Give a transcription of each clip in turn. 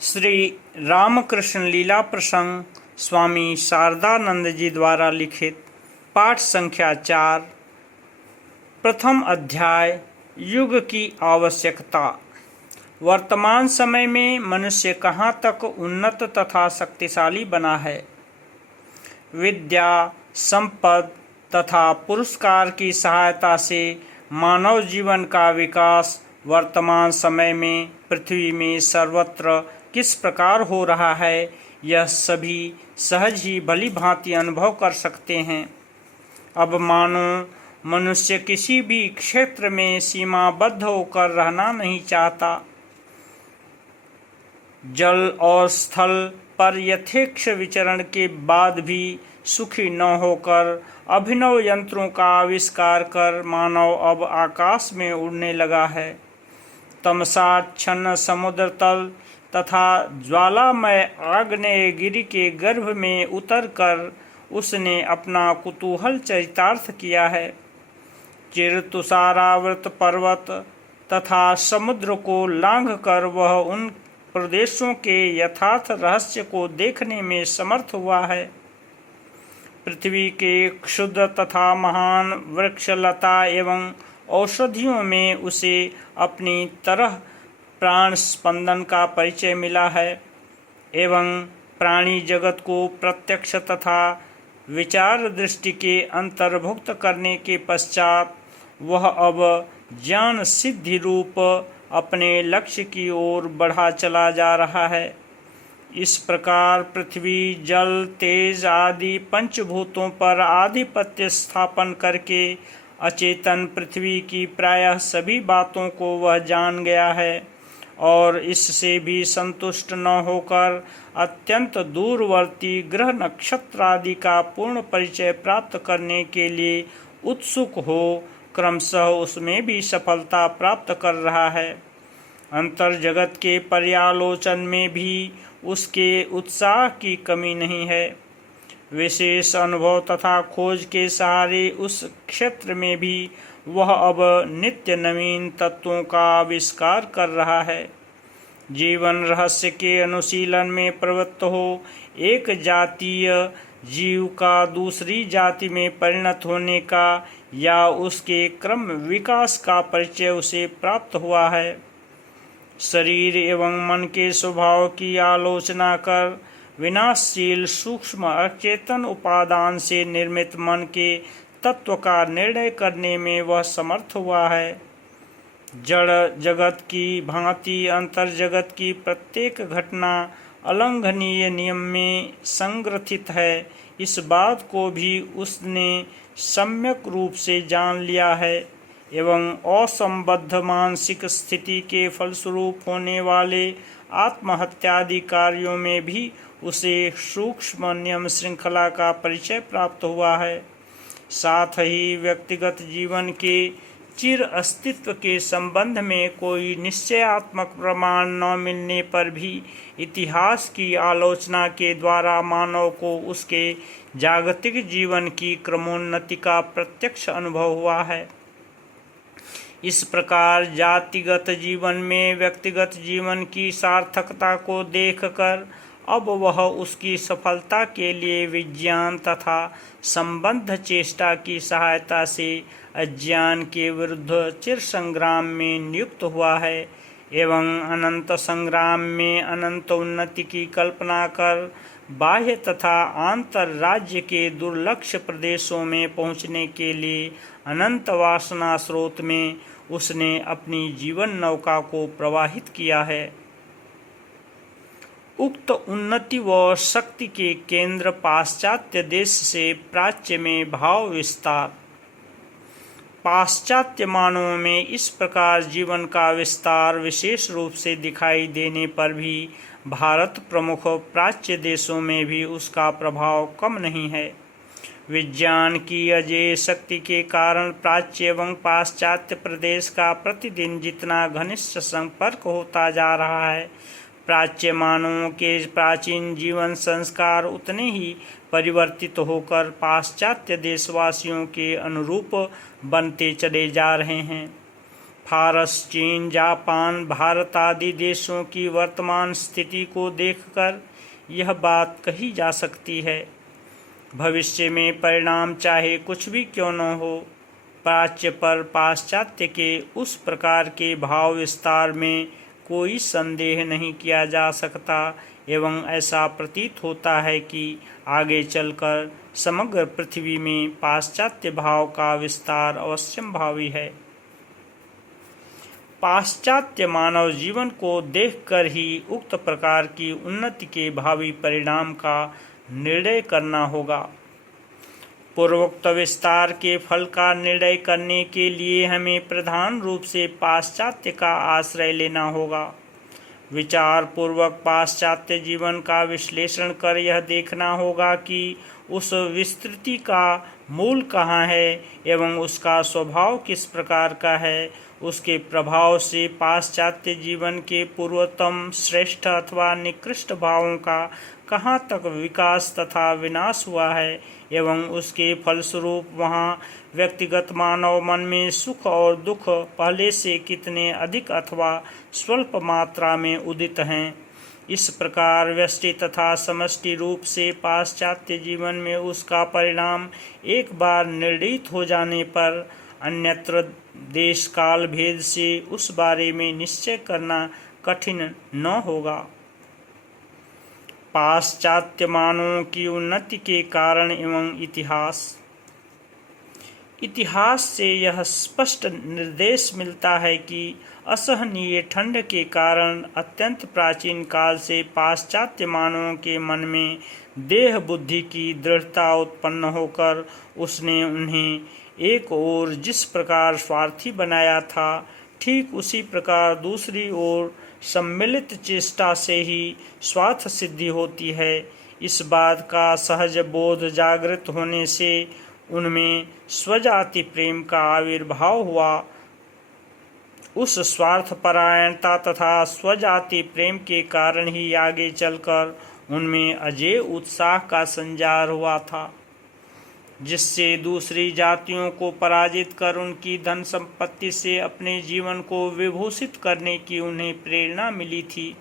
श्री रामकृष्ण लीला प्रसंग स्वामी शारदानंद जी द्वारा लिखित पाठ संख्या 4। प्रथम अध्याय युग की आवश्यकता। वर्तमान समय में मनुष्य कहाँ तक उन्नत तथा शक्तिशाली बना है। विद्या, संपद तथा पुरस्कार की सहायता से मानव जीवन का विकास वर्तमान समय में पृथ्वी में सर्वत्र किस प्रकार हो रहा है, यह सभी सहज ही भली भांति अनुभव कर सकते हैं। अब मानो मनुष्य किसी भी क्षेत्र में सीमाबद्ध होकर रहना नहीं चाहता। जल और स्थल पर यथेच्छ विचरण के बाद भी सुखी न होकर अभिनव यंत्रों का आविष्कार कर मानव अब आकाश में उड़ने लगा है। तमसाच्छन्न समुद्र तल तथा ज्वालामय आग्नेयगिरि के गर्भ में उतरकर उसने अपना कुतूहल चरितार्थ किया है। चिर तुषारावृत पर्वत तथा समुद्र को लांघकर वह उन प्रदेशों के यथार्थ रहस्य को देखने में समर्थ हुआ है। पृथ्वी के क्षुद्र तथा महान वृक्षलता एवं औषधियों में उसे अपनी तरह प्राण स्पंदन का परिचय मिला है एवं प्राणी जगत को प्रत्यक्ष तथा विचार दृष्टि के अंतर्भुक्त करने के पश्चात वह अब ज्ञान सिद्धि रूप अपने लक्ष्य की ओर बढ़ा चला जा रहा है। इस प्रकार पृथ्वी, जल, तेज आदि पंचभूतों पर आधिपत्य स्थापन करके अचेतन पृथ्वी की प्रायः सभी बातों को वह जान गया है और इससे भी संतुष्ट न होकर अत्यंत दूरवर्ती ग्रह नक्षत्र आदि का पूर्ण परिचय प्राप्त करने के लिए उत्सुक हो क्रमशः उसमें भी सफलता प्राप्त कर रहा है। अंतर जगत के पर्यालोचन में भी उसके उत्साह की कमी नहीं है। विशेष अनुभव तथा खोज के सहारे उस क्षेत्र में भी वह अब नित्य नवीन तत्वों का आविष्कार कर रहा है। जीवन रहस्य के अनुशीलन में प्रवृत्त हो एक जातीय जीव का दूसरी जाति में परिणत होने का या उसके क्रम विकास का परिचय उसे प्राप्त हुआ है। शरीर एवं मन के स्वभाव की आलोचना कर विनाशशील सूक्ष्म अचेतन उपादान से निर्मित मन के तत्व का निर्णय करने में वह समर्थ हुआ है। जड़ जगत की भांति अंतर जगत की प्रत्येक घटना अलंघनीय नियम में संग्रथित है, इस बात को भी उसने सम्यक रूप से जान लिया है एवं असंबद्ध मानसिक स्थिति के फलस्वरूप होने वाले आत्महत्यादि कार्यों में भी उसे सूक्ष्म नियम श्रृंखला का परिचय प्राप्त हुआ है। साथ ही व्यक्तिगत जीवन के चिर अस्तित्व के संबंध में कोई निश्चयात्मक प्रमाण न मिलने पर भी इतिहास की आलोचना के द्वारा मानव को उसके जागतिक जीवन की क्रमोन्नति का प्रत्यक्ष अनुभव हुआ है। इस प्रकार जातिगत जीवन में व्यक्तिगत जीवन की सार्थकता को देखकर अब वह उसकी सफलता के लिए विज्ञान तथा संबद्ध चेष्टा की सहायता से अज्ञान के विरुद्ध चिर संग्राम में नियुक्त हुआ है एवं अनंत संग्राम में अनंत उन्नति की कल्पना कर बाह्य तथा आंतर राज्य के दुर्लक्ष्य प्रदेशों में पहुँचने के लिए अनंत वासना स्रोत में उसने अपनी जीवन नौका को प्रवाहित किया है। उक्त उन्नति व शक्ति के केंद्र पाश्चात्य देश से प्राच्य में भाव विस्तार। पाश्चात्य मानवों में इस प्रकार जीवन का विस्तार विशेष रूप से दिखाई देने पर भी भारत प्रमुख प्राच्य देशों में भी उसका प्रभाव कम नहीं है। विज्ञान की अजेय शक्ति के कारण प्राच्य एवं पाश्चात्य प्रदेश का प्रतिदिन जितना घनिष्ठ संपर्क होता जा रहा है, प्राच्य मानवों के प्राचीन जीवन संस्कार उतने ही परिवर्तित होकर पाश्चात्य देशवासियों के अनुरूप बनते चले जा रहे हैं। फारस, चीन, जापान, भारत आदि देशों की वर्तमान स्थिति को देखकर यह बात कही जा सकती है। भविष्य में परिणाम चाहे कुछ भी क्यों न हो, प्राच्य पर पाश्चात्य के उस प्रकार के भाव विस्तार में कोई संदेह नहीं किया जा सकता एवं ऐसा प्रतीत होता है कि आगे चलकर समग्र पृथ्वी में पाश्चात्य भाव का विस्तार अवश्यंभावी है। पाश्चात्य मानव जीवन को देखकर ही उक्त प्रकार की उन्नति के भावी परिणाम का निर्णय करना होगा। पूर्वोक्त विस्तार के फल का निर्णय करने के लिए हमें प्रधान रूप से पाश्चात्य का आश्रय लेना होगा। विचार पूर्वक पाश्चात्य जीवन का विश्लेषण कर यह देखना होगा कि उस विस्तृति का मूल कहाँ है एवं उसका स्वभाव किस प्रकार का है। उसके प्रभाव से पाश्चात्य जीवन के पूर्वतम, श्रेष्ठ अथवा निकृष्ट भावों का कहाँ तक विकास तथा विनाश हुआ है एवं उसके फलस्वरूप वहाँ व्यक्तिगत मानव मन में सुख और दुख पहले से कितने अधिक अथवा स्वल्प मात्रा में उदित हैं। इस प्रकार व्यष्टि तथा समष्टि रूप से पाश्चात्य जीवन में उसका परिणाम एक बार निर्णीत हो जाने पर अन्यत्र देश काल भेद से उस बारे में निश्चय करना कठिन न होगा। पाश्चात्य मानवों की उन्नति के कारण एवं इतिहास से यह स्पष्ट निर्देश मिलता है कि असहनीय ठंड के कारण अत्यंत प्राचीन काल से पाश्चात्य मानवों के मन में देह बुद्धि की दृढ़ता उत्पन्न होकर उसने उन्हें एक ओर जिस प्रकार स्वार्थी बनाया था, ठीक उसी प्रकार दूसरी ओर सम्मिलित चेष्टा से ही स्वार्थ सिद्धि होती है। इस बात का सहज बोध जागृत होने से उनमें स्वजाति प्रेम का आविर्भाव हुआ। उस स्वार्थपरायणता तथा स्वजाति प्रेम के कारण ही आगे चलकर उनमें अजेय उत्साह का संचार हुआ था, जिससे दूसरी जातियों को पराजित कर उनकी धन संपत्ति से अपने जीवन को विभूषित करने की उन्हें प्रेरणा मिली थी।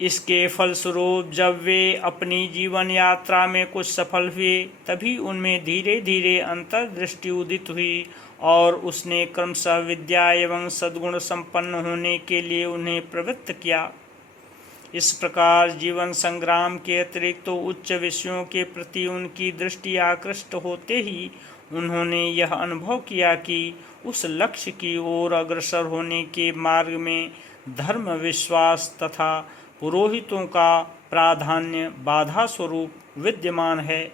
इसके फलस्वरूप जब वे अपनी जीवन यात्रा में कुछ सफल हुए, तभी उनमें धीरे धीरे अंतर्दृष्टि उदित हुई और उसने क्रमशः विद्या एवं सद्गुण संपन्न होने के लिए उन्हें प्रवृत्त किया। इस प्रकार जीवन संग्राम के अतिरिक्त तो उच्च विषयों के प्रति उनकी दृष्टि आकृष्ट होते ही उन्होंने यह अनुभव किया कि उस लक्ष्य की ओर अग्रसर होने के मार्ग में धर्म, विश्वास तथा पुरोहितों का प्राधान्य बाधा स्वरूप विद्यमान है।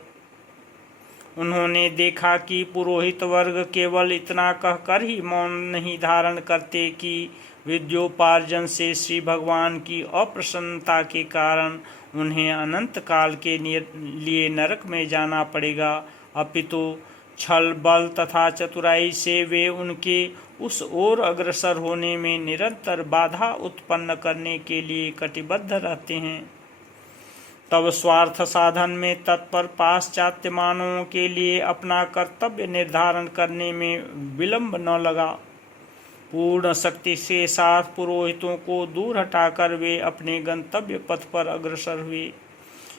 उन्होंने देखा कि पुरोहित वर्ग केवल इतना कहकर ही मौन नहीं धारण करते कि विद्योपार्जन से श्री भगवान की अप्रसन्नता के कारण उन्हें अनंत काल के लिए नरक में जाना पड़ेगा, अपितु छल, बल तथा चतुराई से वे उनके उस ओर अग्रसर होने में निरंतर बाधा उत्पन्न करने के लिए कटिबद्ध रहते हैं। तब स्वार्थ साधन में तत्पर पाश्चात्य मानवों के लिए अपना कर्तव्य निर्धारण करने में विलंब न लगा। पूर्ण शक्ति के साथ पुरोहितों को दूर हटाकर वे अपने गंतव्य पथ पर अग्रसर हुए।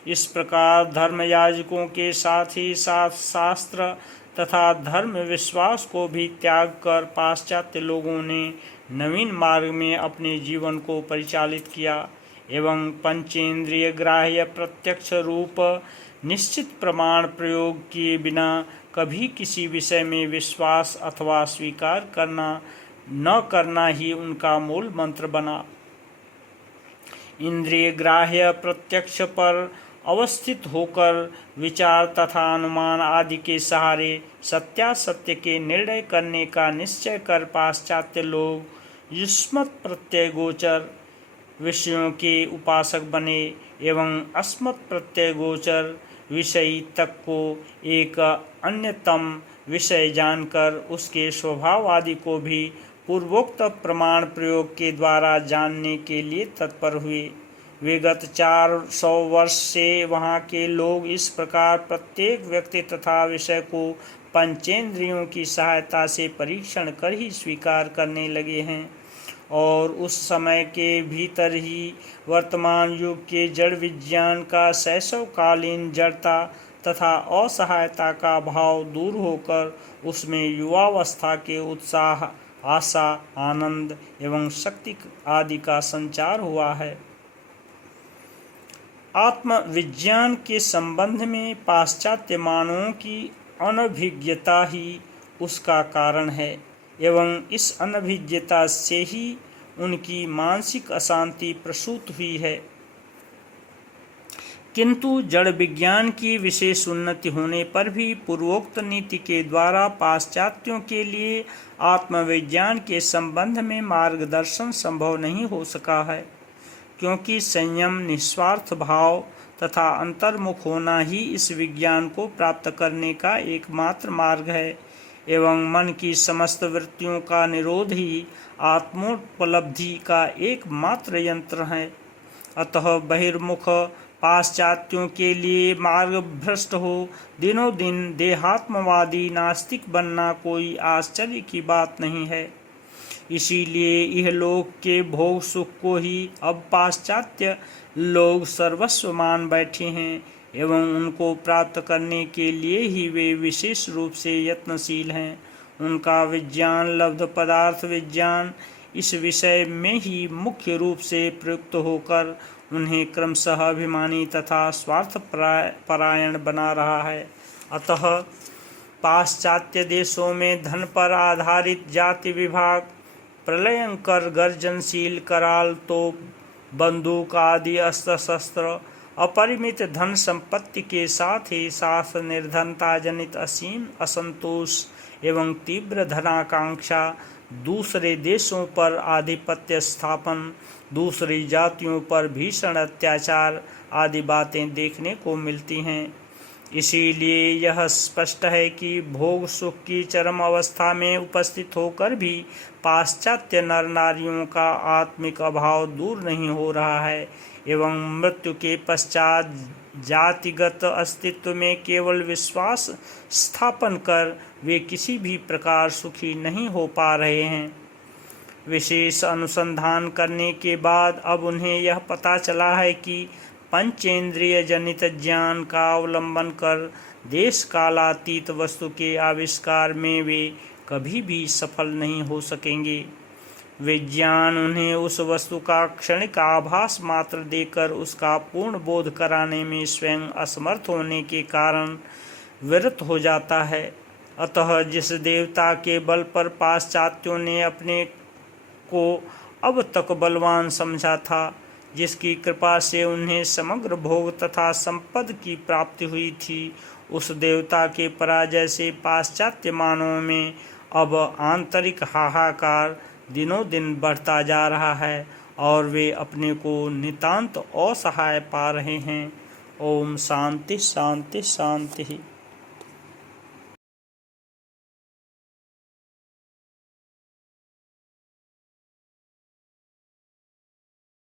इस प्रकार धर्मयाजकों के साथ ही साथ शास्त्र तथा धर्म विश्वास को भी त्याग कर पाश्चात्य लोगों ने नवीन मार्ग में अपने जीवन को परिचालित किया एवं पंचेंद्रिय ग्राह्य प्रत्यक्ष रूप निश्चित प्रमाण प्रयोग किए बिना कभी किसी विषय में विश्वास अथवा स्वीकार करना न करना ही उनका मूल मंत्र बना। इंद्रिय ग्राह्य प्रत्यक्ष पर अवस्थित होकर विचार तथा अनुमान आदि के सहारे सत्यासत्य के निर्णय करने का निश्चय कर पाश्चात्य लोग युष्मत् प्रत्यय गोचर विषयों के उपासक बने एवं अस्मत् प्रत्यय गोचर विषयी तक को एक अन्यतम विषय जानकर उसके स्वभाव आदि को भी पूर्वोक्त प्रमाण प्रयोग के द्वारा जानने के लिए तत्पर हुए। विगत 400 वर्ष से वहाँ के लोग इस प्रकार प्रत्येक व्यक्ति तथा विषय को पंचेंद्रियों की सहायता से परीक्षण कर ही स्वीकार करने लगे हैं, और उस समय के भीतर ही वर्तमान युग के जड़ विज्ञान का शैशवकालीन जड़ता तथा असहायता का भाव दूर होकर उसमें युवावस्था के उत्साह, आशा, आनंद एवं शक्ति आदि का संचार हुआ है। आत्मविज्ञान के संबंध में पाश्चात्य मानवों की अनभिज्ञता ही उसका कारण है, एवं इस अनभिज्ञता से ही उनकी मानसिक अशांति प्रसूत हुई है। किंतु जड़ विज्ञान की विशेष उन्नति होने पर भी पूर्वोक्त नीति के द्वारा पाश्चात्यों के लिए आत्मविज्ञान के संबंध में मार्गदर्शन संभव नहीं हो सका है, क्योंकि संयम, निस्वार्थ भाव तथा अंतर्मुख होना ही इस विज्ञान को प्राप्त करने का एकमात्र मार्ग है, एवं मन की समस्त वृत्तियों का निरोध ही आत्मोपलब्धि का एकमात्र यंत्र है। अतः बहिर्मुख पाश्चात्यों के लिए मार्ग भ्रष्ट हो दिनों दिन देहात्मवादी नास्तिक बनना कोई आश्चर्य की बात नहीं है। इसीलिए इहलोक के भोग सुख को ही अब पाश्चात्य लोग सर्वस्व मान बैठे हैं, एवं उनको प्राप्त करने के लिए ही वे विशेष रूप से यत्नशील हैं। उनका विज्ञान लब्ध पदार्थ विज्ञान इस विषय में ही मुख्य रूप से प्रयुक्त होकर उन्हें क्रमशः अभिमानी तथा स्वार्थ परायण बना रहा है। अतः पाश्चात्य देशों में धन पर आधारित जाति विभाग, प्रलयंकर गर्जनशील कराल तोप, बंदूक आदि अस्त्र शस्त्र, अपरिमित धन संपत्ति के साथ ही साथ निर्धनता जनित असीम असंतोष एवं तीव्र धनाकांक्षा, दूसरे देशों पर आधिपत्य स्थापन, दूसरी जातियों पर भीषण अत्याचार आदि बातें देखने को मिलती हैं। इसीलिए यह स्पष्ट है कि भोग सुख की चरम अवस्था में उपस्थित होकर भी पाश्चात्य नर नारियों का आत्मिक अभाव दूर नहीं हो रहा है, एवं मृत्यु के पश्चात जातिगत अस्तित्व में केवल विश्वास स्थापन कर वे किसी भी प्रकार सुखी नहीं हो पा रहे हैं। विशेष अनुसंधान करने के बाद अब उन्हें यह पता चला है कि पंचेंद्रिय जनित ज्ञान का अवलंबन कर देश कालातीत वस्तु के आविष्कार में वे कभी भी सफल नहीं हो सकेंगे। विज्ञान उन्हें उस वस्तु का क्षणिक आभास मात्र देकर उसका पूर्ण बोध कराने में स्वयं असमर्थ होने के कारण विरत हो जाता है। अतः जिस देवता के बल पर पाश्चात्यों ने अपने को अब तक बलवान समझा था, जिसकी कृपा से उन्हें समग्र भोग तथा संपद की प्राप्ति हुई थी, उस देवता के पराजय से पाश्चात्य मानवों में अब आंतरिक हाहाकार दिनों दिन बढ़ता जा रहा है और वे अपने को नितांत असहाय पा रहे हैं। ओम शांति शांति शांति।